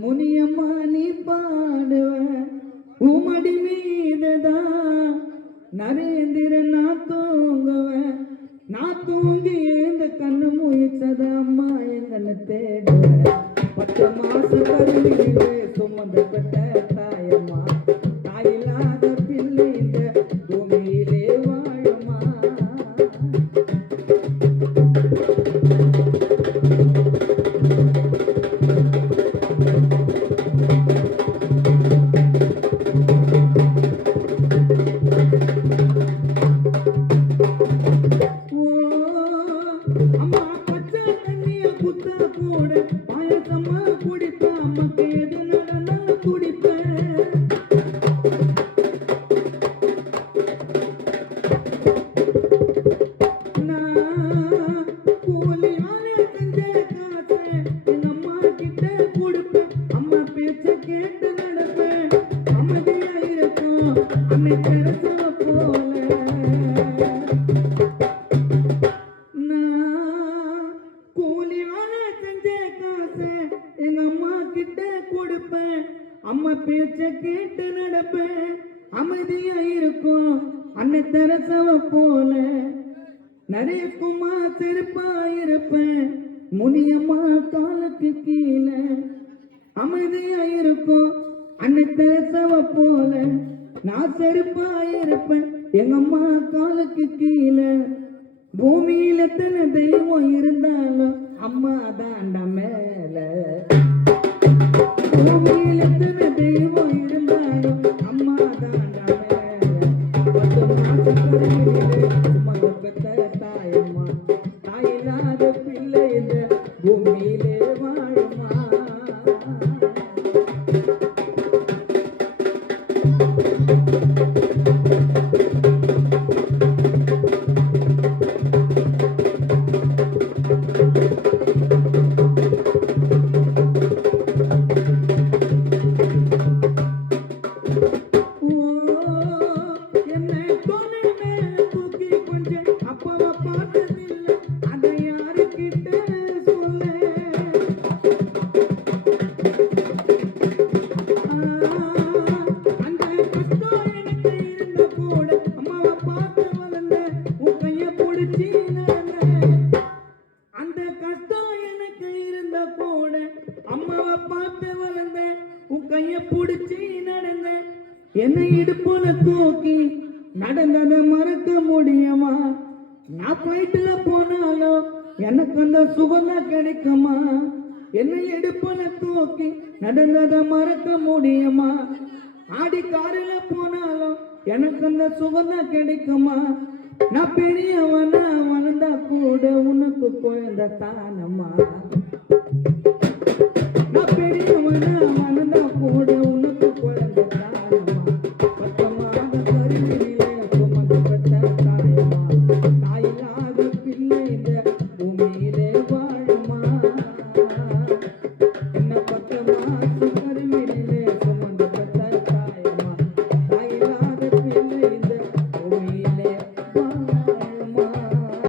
முனியம்மா நீ பாடுவ உமடி மீதுதான் நரேந்திரன் நான் தூங்குவேன். நான் தூங்கி இந்த கண்ணு முயச்சத அம்மா எங்கன்னு தேடுவேன். 10 மாசம் கருவிலே சுமந்த பெற்ற தாயம்மா, தாயில்லாத பிள்ளை இந்த பூமியிலே வாழுமா. அம்மா பச்சை தண்ணிய குத்த கூட பாயசமா குடிப்பேன். அம்மாக்கு எது நடனா குடிப்பேன். நான் கூலி வேலை செஞ்ச காசை எங்க அம்மா கிட்ட கொடுப்பேன். அம்மா பேச்ச கேட்டு நடப்பேன். அமைதியா இருக்கும் அன்னை தெரசா போல. கூலி வேலை செஞ்ச காசை எங்க அம்மா கிட்ட கொடுப்பேன். அம்மா பேச்ச கேட்டு நடப்பேன். அமைதியா இருக்கும் அன்னை தெரசாவ போல. நிறைய குமா செருப்பா இருப்பேன். முனியம்மா காலுக்கு கீழே அமைதியா இருக்கும் அன்னை தெரசாவ போல. நான் செருப்பா இருப்பேன் எங்க அம்மா காலுக்கு கீழே. பூமியில எத்தனை தெய்வம் இருந்தாலும் அம்மா தாண்டா மேல. பூமியில எத்தனை தெய்வம் இருந்தாலும் அம்மா தாண்டா மேல. 10 மாசம் கருவிலே சுமந்த பெத்த தாயம்மா, தாயில்லாத பிள்ளை இந்த பூமியிலே வாழுமா. என்னை தோணை மேல தூக்கி கொஞ்சம் அப்பாவை பார்த்ததில்லை. அதை யாருக்கிட்ட சொல்ல. அந்த கஷ்டம் எனக்கு இருந்த கூட அம்மாவை பார்த்து வளர்ந்த உன் கையை பிடிச்சி நடந்தேன். அந்த கஷ்டம் எனக்கு இருந்த கூட அம்மாவை பார்த்து வளர்ந்தேன். உன் கையை பிடிச்சி நடந்தேன். என்னை இடுப்புல தூக்கி நடந்ததை மறக்க முடியுமா. நான் ஃப்ளைட்ல போனாலும் எனக்கு அந்த சுகம்தான் கிடைக்குமா. என்னை இடுப்புல தூக்கி நடந்ததை மறக்க முடியுமா. ஆடி காரில் போனாலும் எனக்கு அந்த சுகம்தான் கிடைக்குமா. நான் பெரியவனா வளர்ந்தா கூட உனக்கு குழந்தை தானம்மா.